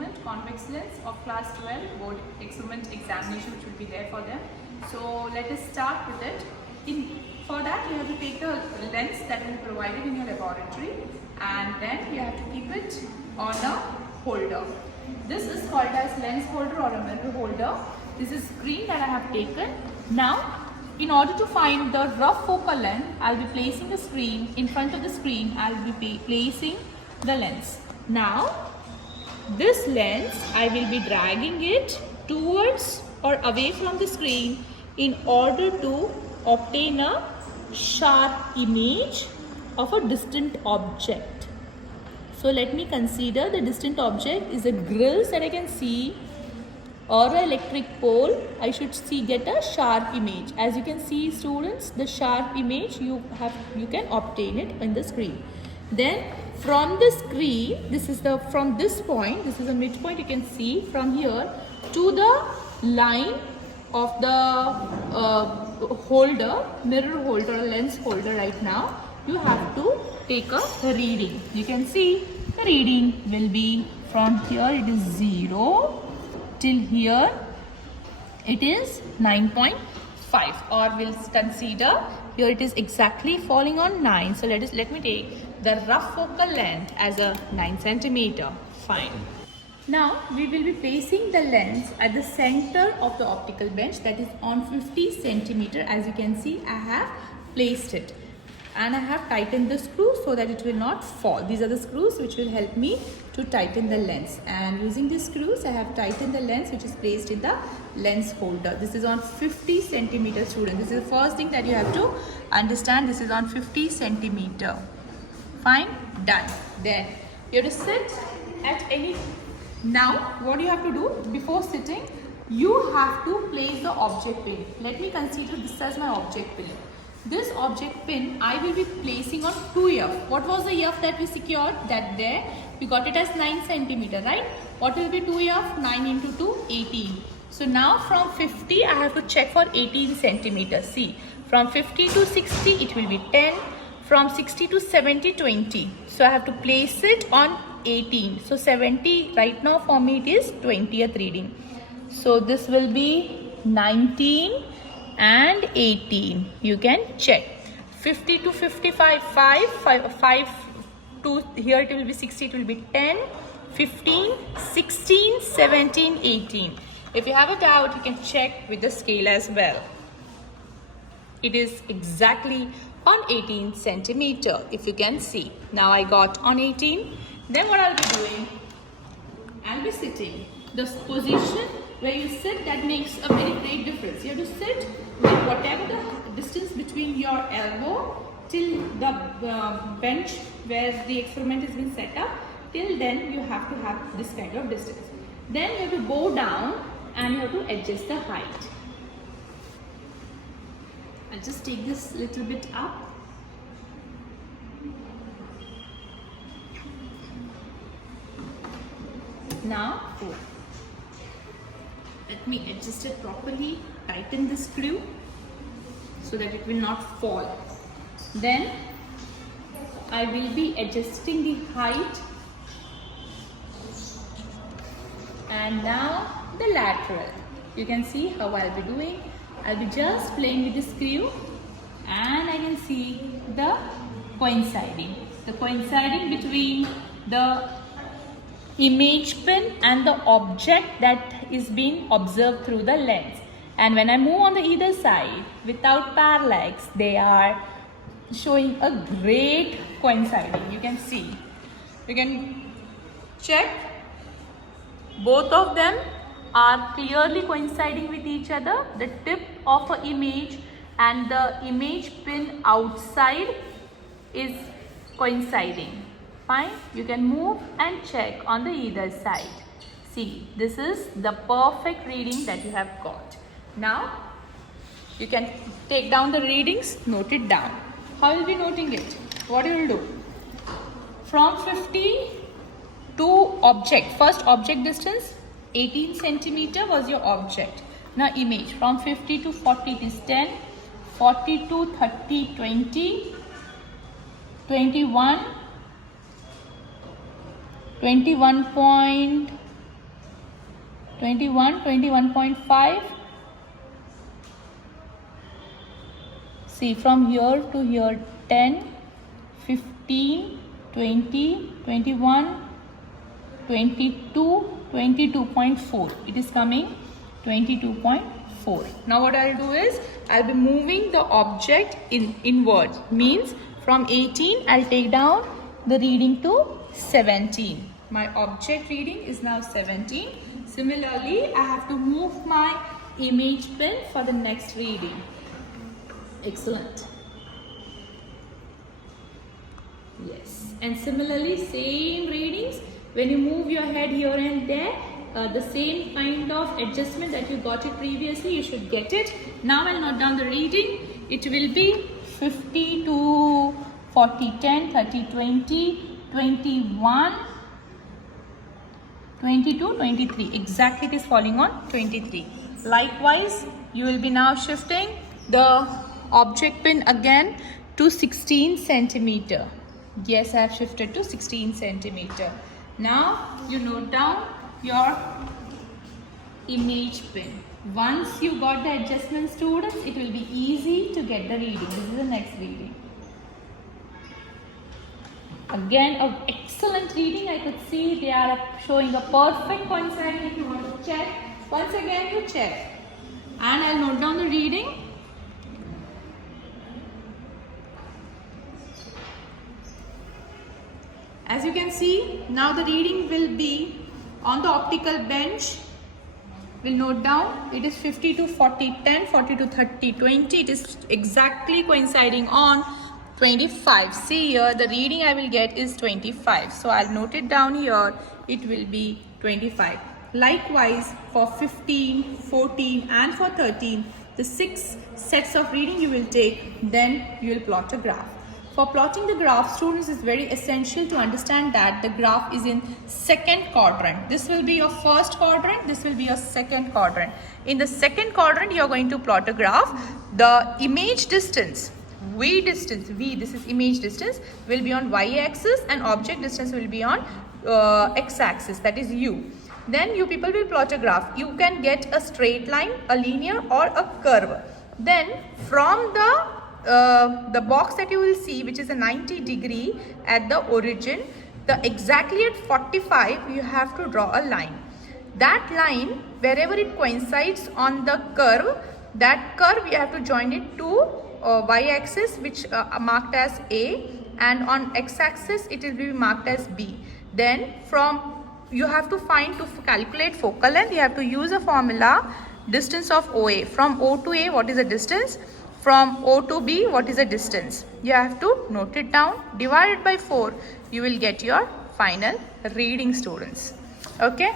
experiment, convex lens of class 12 board experiment examination, which will be there for them. So let us start with it. For that you have to take the lens that will be provided in your laboratory, and then you have to keep it on a holder. This is called as lens holder or a mirror holder. This is screen that I have taken. Now, in order to find the rough focal length, I'll be placing the screen in front of the screen. I'll be placing the lens. Now, this lens, I will be dragging it towards or away from the screen in order to obtain a sharp image of a distant object. So let me consider the distant object is a grill that I can see, or an electric pole. I should get a sharp image. As you can see, students, the sharp image you can obtain it in the screen. Then from the screen, from this point, this is a midpoint, you can see from here to the line of the holder, mirror holder or lens holder. Right now you have to take a reading. You can see the reading will be from here, it is 0 till here it is 9.5, or we'll consider here it is exactly falling on 9. So let me take the rough focal length as a 9 centimeter. Fine. Now we will be placing the lens at the center of the optical bench, that is on 50 centimeter. As you can see, I have placed it and I have tightened the screw so that it will not fall. These are the screws which will help me to tighten the lens, and using these screws I have tightened the lens which is placed in the lens holder. This is on 50 centimeter, student. This is the first thing that you have to understand. This is on 50 centimeter. Fine, done. Then you have to sit at any. Now what you have to do before sitting, you have to place the object pin. Let me consider this as my object pin. This object pin I will be placing on 2F. What was the F that we secured? That there we got it as 9 centimeter, right? What will be 2F? 9 into 2, 18. So now from 50 I have to check for 18 centimeters. See, from 50 to 60 it will be 10. From 60 to 70, 20. So I have to place it on 18. So 70 right now for me it is 20th reading. So this will be 19 and 18. You can check. 50 to 55, 5 to here it will be 60, it will be 10, 15, 16, 17, 18. If you have a doubt, you can check with the scale as well. It is exactly on 18 centimeter, if you can see. Now I got on 18. Then what I'll be doing, I'll be sitting. The position where you sit, that makes a very great difference. You have to sit with whatever the distance between your elbow till the bench where the experiment is being set up. Till then you have to have this kind of distance. Then you have to go down and you have to adjust the height. I'll just take this little bit up. Now, let me adjust it properly, tighten the screw so that it will not fall. Then I will be adjusting the height, and now the lateral. You can see how I'll be doing. I'll be just playing with the screw, and I can see the coinciding between the image pin and the object that is being observed through the lens. And when I move on the either side without parallax, they are showing a great coinciding. You can see, you can check, both of them are clearly coinciding with each other. The tip of an image and the image pin outside is coinciding. Fine, you can move and check on the either side. See, this is the perfect reading that you have got. Now you can take down the readings, note it down. How will be noting it? What you will do? From 50 to object, first object distance 18 centimeter was your object. Now image, from 50 to 40 it is 10, 40 to 30, 20, 21, 21.5, 21, 21.5. See, from here to here 10, 15, 20, 21, 22, 22.4. It is coming 22.4. Now what I'll do is, I'll be moving the object inward. Means from 18, I'll take down the reading to 17. My object reading is now 17. Similarly, I have to move my image pin for the next reading. Excellent. Yes. And similarly, same readings. When you move your head here and there, the same kind of adjustment that you got it previously, you should get it. Now I'll note down the reading. It will be 50 to 40, 10, 30, 20, 21, 22, 23. Exactly, it is falling on 23. Likewise, you will be now shifting the object pin again to 16 centimeter. Yes, I have shifted to 16 centimeter. Now you note down your image pin. Once you got the adjustment, students, it will be easy to get the reading. This is the next reading. Again, an excellent reading. I could see they are showing a perfect coinciding. If you want to check, once again you check. And I'll note down the reading. As you can see, now the reading will be on the optical bench. We'll note down, it is 50 to 40, 10, 40 to 30, 20. It is exactly coinciding on 25. See here, the reading I will get is 25. So I'll note it down here. It will be 25. Likewise, for 15, 14 and for 13, the 6 sets of reading you will take. Then you will plot a graph. For plotting the graph, students, is very essential to understand that the graph is in second quadrant. This will be your first quadrant, this will be your second quadrant. In the second quadrant, you are going to plot a graph. The image distance, V distance, V, this is image distance, will be on y-axis and object distance will be on x-axis, that is u. Then you people will plot a graph. You can get a straight line, a linear or a curve. Then from the box that you will see, which is a 90 degree at the origin, exactly at 45 you have to draw a line. That line, wherever it coincides on the curve, that curve you have to join it to y-axis, which marked as A, and on x-axis it will be marked as B. Then you have to find, to calculate focal length, you have to use a formula, distance of OA. From O to A, what is the distance? From O to B, what is the distance? You have to note it down. Divide it by 4. You will get your final reading, students. Okay.